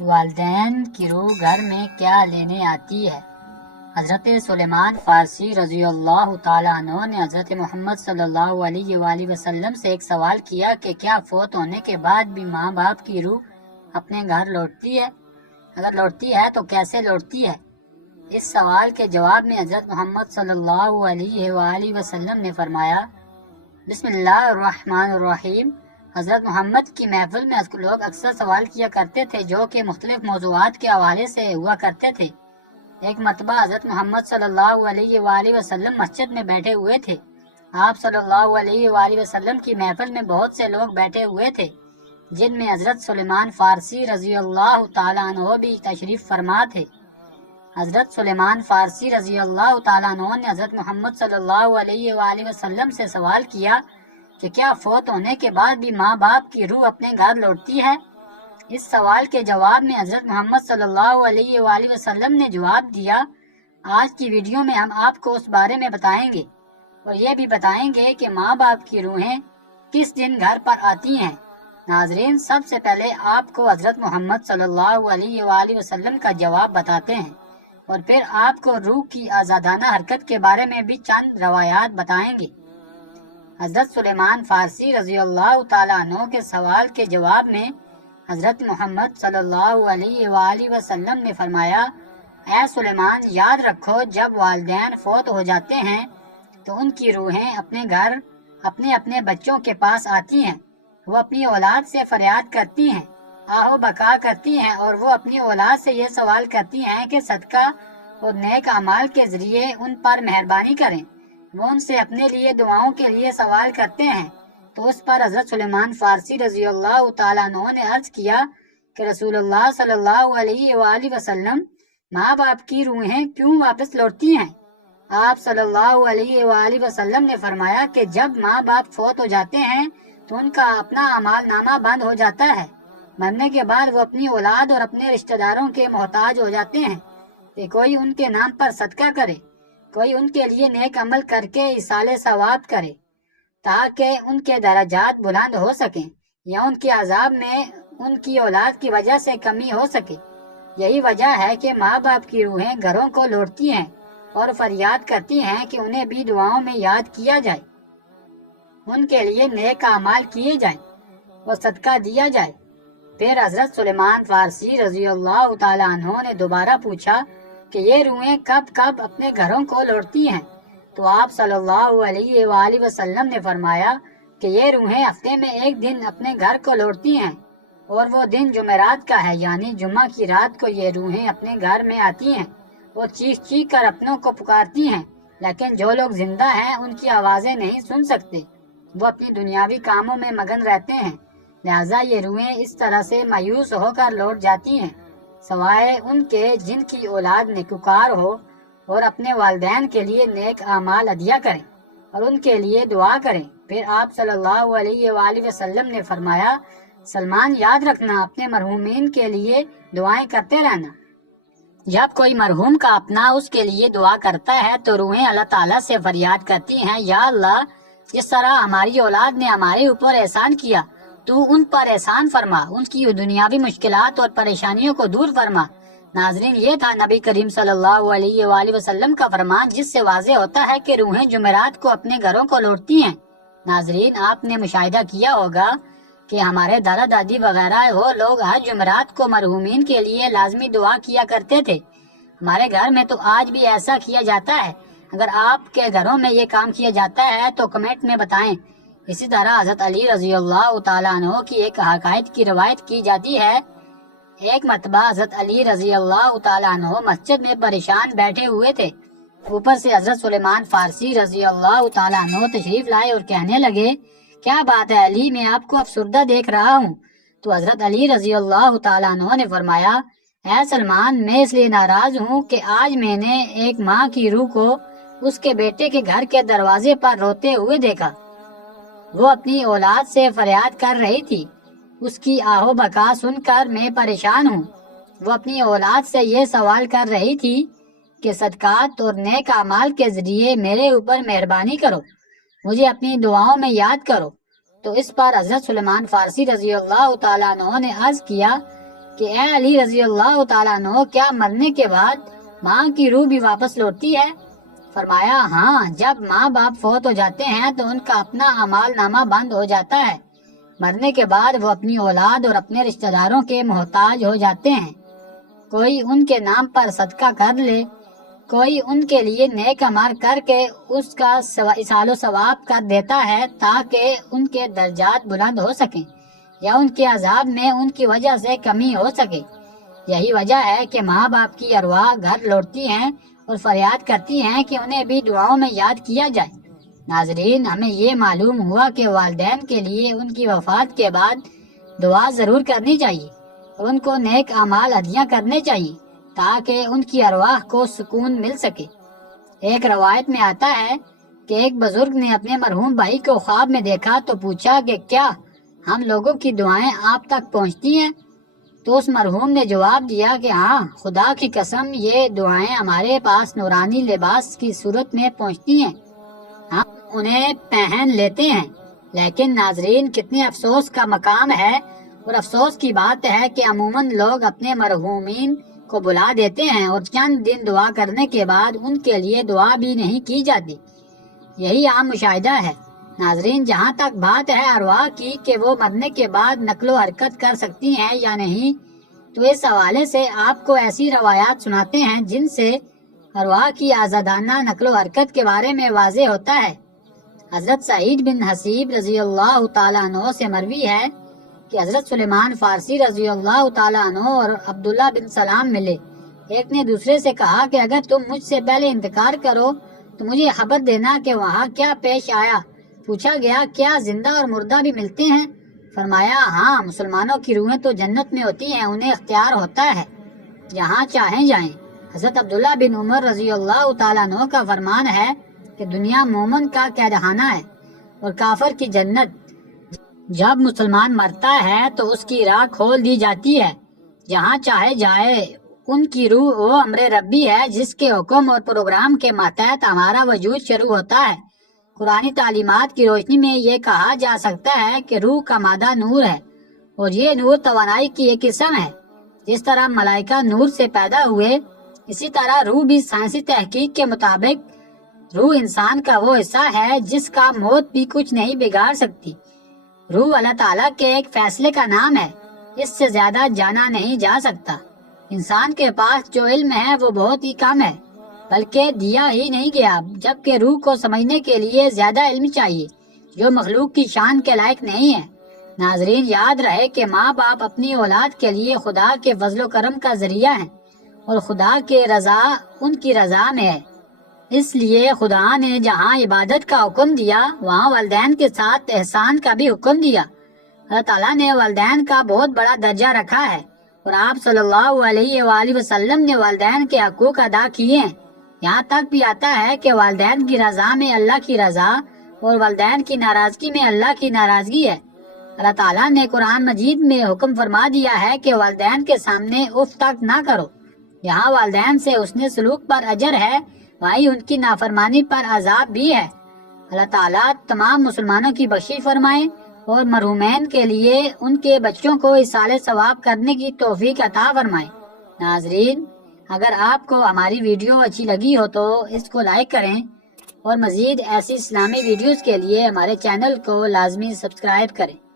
والدین کی روح گھر میں کیا لینے آتی ہے؟ حضرت سلیمان فارسی رضی اللہ تعالیٰ عنہ نے حضرت محمد صلی اللہ علیہ وآلہ وسلم سے ایک سوال کیا کہ کیا فوت ہونے کے بعد بھی ماں باپ کی روح اپنے گھر لوٹتی ہے؟ اگر لوٹتی ہے تو کیسے لوٹتی ہے؟ اس سوال کے جواب میں حضرت محمد صلی اللہ علیہ وآلہ وسلم نے فرمایا، بسم اللہ الرحمن الرحیم۔ حضرت محمد کی محفل میں لوگ اکثر سوال کیا کرتے تھے جو کہ مختلف موضوعات کے حوالے سے ہوا کرتے تھے۔ ایک مرتبہ حضرت محمد صلی اللہ علیہ وآلہ وسلم مسجد میں بیٹھے ہوئے تھے۔ آپ صلی اللہ علیہ وآلہ وسلم کی محفل میں بہت سے لوگ بیٹھے ہوئے تھے، جن میں حضرت سلیمان فارسی رضی اللہ تعالیٰ عنہ بھی تشریف فرما تھے۔ حضرت سلیمان فارسی رضی اللہ تعالیٰ عنہ نے حضرت محمد صلی اللہ علیہ وآلہ وسلم سے سوال کیا کہ کیا فوت ہونے کے بعد بھی ماں باپ کی روح اپنے گھر لوٹتی ہے؟ اس سوال کے جواب میں حضرت محمد صلی اللہ علیہ وآلہ وسلم نے جواب دیا، آج کی ویڈیو میں ہم آپ کو اس بارے میں بتائیں گے اور یہ بھی بتائیں گے کہ ماں باپ کی روحیں کس دن گھر پر آتی ہیں۔ ناظرین، سب سے پہلے آپ کو حضرت محمد صلی اللہ علیہ وآلہ وسلم کا جواب بتاتے ہیں اور پھر آپ کو روح کی آزادانہ حرکت کے بارے میں بھی چند روایات بتائیں گے۔ حضرت سلیمان فارسی رضی اللہ تعالیٰ عنہ کے سوال کے جواب میں حضرت محمد صلی اللہ علیہ وآلہ وسلم نے فرمایا، اے سلیمان، یاد رکھو جب والدین فوت ہو جاتے ہیں تو ان کی روحیں اپنے گھر اپنے اپنے بچوں کے پاس آتی ہیں۔ وہ اپنی اولاد سے فریاد کرتی ہیں، آہو بکا کرتی ہیں اور وہ اپنی اولاد سے یہ سوال کرتی ہیں کہ صدقہ اور نیک اعمال کے ذریعے ان پر مہربانی کریں۔ وہ ان سے اپنے لیے دعاؤں کے لیے سوال کرتے ہیں۔ تو اس پر حضرت سلیمان فارسی رضی اللہ تعالیٰ عنہ نے عرض کیا کہ رسول اللہ صلی اللہ علیہ وآلہ وسلم، ماں باپ کی روحیں کیوں واپس لوٹتی ہیں؟ آپ صلی اللہ علیہ وآلہ وسلم نے فرمایا کہ جب ماں باپ فوت ہو جاتے ہیں تو ان کا اپنا اعمال نامہ بند ہو جاتا ہے۔ مرنے کے بعد وہ اپنی اولاد اور اپنے رشتہ داروں کے محتاج ہو جاتے ہیں کہ کوئی ان کے نام پر صدقہ کرے، کوئی ان کے لیے نیک عمل کر کے ایصال ثواب کرے تاکہ ان کے درجات بلند ہو سکیں یا ان کے عذاب میں ان کی اولاد کی وجہ سے کمی ہو سکے۔ یہی وجہ ہے کہ ماں باپ کی روحیں گھروں کو لوٹتی ہیں اور فریاد کرتی ہیں کہ انہیں بھی دعاؤں میں یاد کیا جائے، ان کے لیے نیک اعمال کیے جائیں اور صدقہ دیا جائے۔ پھر حضرت سلیمان فارسی رضی اللہ تعالیٰ عنہ نے دوبارہ پوچھا کہ یہ روحیں کب کب اپنے گھروں کو لوٹتی ہیں؟ تو آپ صلی اللہ علیہ وآلہ وسلم نے فرمایا کہ یہ روحیں ہفتے میں ایک دن اپنے گھر کو لوٹتی ہیں اور وہ دن جمعرات کا ہے، یعنی جمعہ کی رات کو یہ روحیں اپنے گھر میں آتی ہیں۔ وہ چیخ چیخ کر اپنوں کو پکارتی ہیں، لیکن جو لوگ زندہ ہیں ان کی آوازیں نہیں سن سکتے، وہ اپنی دنیاوی کاموں میں مگن رہتے ہیں، لہٰذا یہ روحیں اس طرح سے مایوس ہو کر لوٹ جاتی ہیں، سوائے ان کے جن کی اولاد نیکوکار ہو اور اپنے والدین کے لیے نیک اعمال عطیہ کریں اور ان کے لیے دعا کریں۔ پھر آپ صلی اللہ علیہ وآلہ وسلم نے فرمایا، سلمان، یاد رکھنا، اپنے مرحومین کے لیے دعائیں کرتے رہنا۔ جب کوئی مرحوم کا اپنا اس کے لیے دعا کرتا ہے تو روحیں اللہ تعالیٰ سے فریاد کرتی ہیں، یا اللہ، جس طرح ہماری اولاد نے ہمارے اوپر احسان کیا، تو ان پر احسان فرما، ان کی دنیاوی مشکلات اور پریشانیوں کو دور فرما۔ ناظرین، یہ تھا نبی کریم صلی اللہ علیہ وآلہ وسلم کا فرمان، جس سے واضح ہوتا ہے کہ روحیں جمعرات کو اپنے گھروں کو لوٹتی ہیں۔ ناظرین، آپ نے مشاہدہ کیا ہوگا کہ ہمارے دادا دادی وغیرہ وہ لوگ ہر جمعرات کو مرحومین کے لیے لازمی دعا کیا کرتے تھے۔ ہمارے گھر میں تو آج بھی ایسا کیا جاتا ہے۔ اگر آپ کے گھروں میں یہ کام کیا جاتا ہے تو کمنٹ میں بتائیں۔ اسی طرح حضرت علی رضی اللہ تعالیٰ عنہ کی ایک حکایت کی روایت کی جاتی ہے، ایک مرتبہ حضرت علی رضی اللہ تعالیٰ عنہ مسجد میں پریشان بیٹھے ہوئے تھے۔ اوپر سے حضرت سلیمان فارسی رضی اللہ تعالیٰ عنہ تشریف لائے اور کہنے لگے، کیا بات ہے علی، میں آپ کو افسردہ دیکھ رہا ہوں۔ تو حضرت علی رضی اللہ تعالیٰ عنہ نے فرمایا، اے سلمان، میں اس لیے ناراض ہوں کہ آج میں نے ایک ماں کی روح کو اس کے بیٹے کے گھر کے دروازے پر روتے ہوئے دیکھا۔ وہ اپنی اولاد سے فریاد کر رہی تھی، اس کی آہو بکا سن کر میں پریشان ہوں۔ وہ اپنی اولاد سے یہ سوال کر رہی تھی کہ صدقات اور نیک اعمال کے ذریعے میرے اوپر مہربانی کرو، مجھے اپنی دعاؤں میں یاد کرو۔ تو اس پر حضرت سلیمان فارسی رضی اللہ تعالیٰ عنہ نے عرض کیا کہ اے علی رضی اللہ تعالیٰ عنہ، کیا مرنے کے بعد ماں کی روح بھی واپس لوٹتی ہے؟ فرمایا ہاں، جب ماں باپ فوت ہو جاتے ہیں تو ان کا اپنا اعمال نامہ بند ہو جاتا ہے۔ مرنے کے بعد وہ اپنی اولاد اور اپنے رشتہ داروں کے محتاج ہو جاتے ہیں۔ کوئی ان کے نام پر صدقہ کر لے، کوئی ان کے لیے نیک عمل کر کے اس کا اصال و ثواب کر دیتا ہے تاکہ ان کے درجات بلند ہو سکیں یا ان کے عذاب میں ان کی وجہ سے کمی ہو سکے۔ یہی وجہ ہے کہ ماں باپ کی ارواح گھر لوٹتی ہیں اور فریاد کرتی ہیں کہ انہیں بھی دعاؤں میں یاد کیا جائے۔ ناظرین، ہمیں یہ معلوم ہوا کہ والدین کے لیے ان کی وفات کے بعد دعا ضرور کرنی چاہیے اور ان کو نیک اعمال ہدیہ کرنے چاہیے تاکہ ان کی ارواح کو سکون مل سکے۔ ایک روایت میں آتا ہے کہ ایک بزرگ نے اپنے مرحوم بھائی کو خواب میں دیکھا تو پوچھا کہ کیا ہم لوگوں کی دعائیں آپ تک پہنچتی ہیں؟ تو اس مرحوم نے جواب دیا کہ ہاں، خدا کی قسم یہ دعائیں ہمارے پاس نورانی لباس کی صورت میں پہنچتی ہیں، ہم انہیں پہن لیتے ہیں۔ لیکن ناظرین، کتنے افسوس کا مقام ہے اور افسوس کی بات ہے کہ عموماً لوگ اپنے مرحومین کو بلا دیتے ہیں اور چند دن دعا کرنے کے بعد ان کے لیے دعا بھی نہیں کی جاتی۔ یہی عام مشاہدہ ہے۔ ناظرین، جہاں تک بات ہے ارواح کی کہ وہ مرنے کے بعد نقل و حرکت کر سکتی ہیں یا نہیں، تو اس حوالے سے آپ کو ایسی روایات سناتے ہیں جن سے ارواح کی آزادانہ نقل و حرکت کے بارے میں واضح ہوتا ہے۔ حضرت سعید بن حسیب رضی اللہ تعالیٰ عنہ سے مروی ہے کہ حضرت سلیمان فارسی رضی اللہ تعالیٰ عنہ اور عبداللہ بن سلام ملے۔ ایک نے دوسرے سے کہا کہ اگر تم مجھ سے پہلے انتقال کرو تو مجھے خبر دینا کہ وہاں کیا پیش آیا۔ پوچھا گیا کیا زندہ اور مردہ بھی ملتے ہیں؟ فرمایا ہاں، مسلمانوں کی روحیں تو جنت میں ہوتی ہیں، انہیں اختیار ہوتا ہے جہاں چاہیں جائیں۔ حضرت عبداللہ بن عمر رضی اللہ تعالیٰ عنہ کا فرمان ہے کہ دنیا مومن کا قیدخانہ ہے اور کافر کی جنت۔ جب مسلمان مرتا ہے تو اس کی راہ کھول دی جاتی ہے، جہاں چاہے جائے۔ ان کی روح وہ امر ربی ہے جس کے حکم اور پروگرام کے ماتحت ہمارا وجود شروع ہوتا ہے۔ قرآنی تعلیمات کی روشنی میں یہ کہا جا سکتا ہے کہ روح کا مادہ نور ہے اور یہ نور توانائی کی ایک قسم ہے۔ جس طرح ملائکہ نور سے پیدا ہوئے، اسی طرح روح بھی سائنسی تحقیق کے مطابق روح انسان کا وہ حصہ ہے جس کا موت بھی کچھ نہیں بگاڑ سکتی۔ روح اللہ تعالیٰ کے ایک فیصلے کا نام ہے، اس سے زیادہ جانا نہیں جا سکتا۔ انسان کے پاس جو علم ہے وہ بہت ہی کم ہے، بلکہ دیا ہی نہیں گیا، جبکہ روح کو سمجھنے کے لیے زیادہ علم چاہیے جو مخلوق کی شان کے لائق نہیں ہے۔ ناظرین، یاد رہے کہ ماں باپ اپنی اولاد کے لیے خدا کے فضل و کرم کا ذریعہ ہیں اور خدا کے رضا ان کی رضا میں ہے۔ اس لیے خدا نے جہاں عبادت کا حکم دیا وہاں والدین کے ساتھ احسان کا بھی حکم دیا۔ اللہ تعالیٰ نے والدین کا بہت بڑا درجہ رکھا ہے اور آپ صلی اللہ علیہ وآلہ وسلم نے والدین کے حقوق ادا کیے ہیں۔ یہاں تک بھی آتا ہے کہ والدین کی رضا میں اللہ کی رضا اور والدین کی ناراضگی میں اللہ کی ناراضگی ہے۔ اللہ تعالیٰ نے قرآن مجید میں حکم فرما دیا ہے کہ والدین کے سامنے اف تک نہ کرو۔ یہاں والدین سے حسن سلوک پر اجر ہے، وہیں ان کی نافرمانی پر عذاب بھی ہے۔ اللہ تعالیٰ تمام مسلمانوں کی بخشش فرمائے اور مرحومین کے لیے ان کے بچوں کو اصال ثواب کرنے کی توفیق عطا فرمائے۔ ناظرین، اگر آپ کو ہماری ویڈیو اچھی لگی ہو تو اس کو لائک کریں اور مزید ایسی اسلامی ویڈیوز کے لیے ہمارے چینل کو لازمی سبسکرائب کریں۔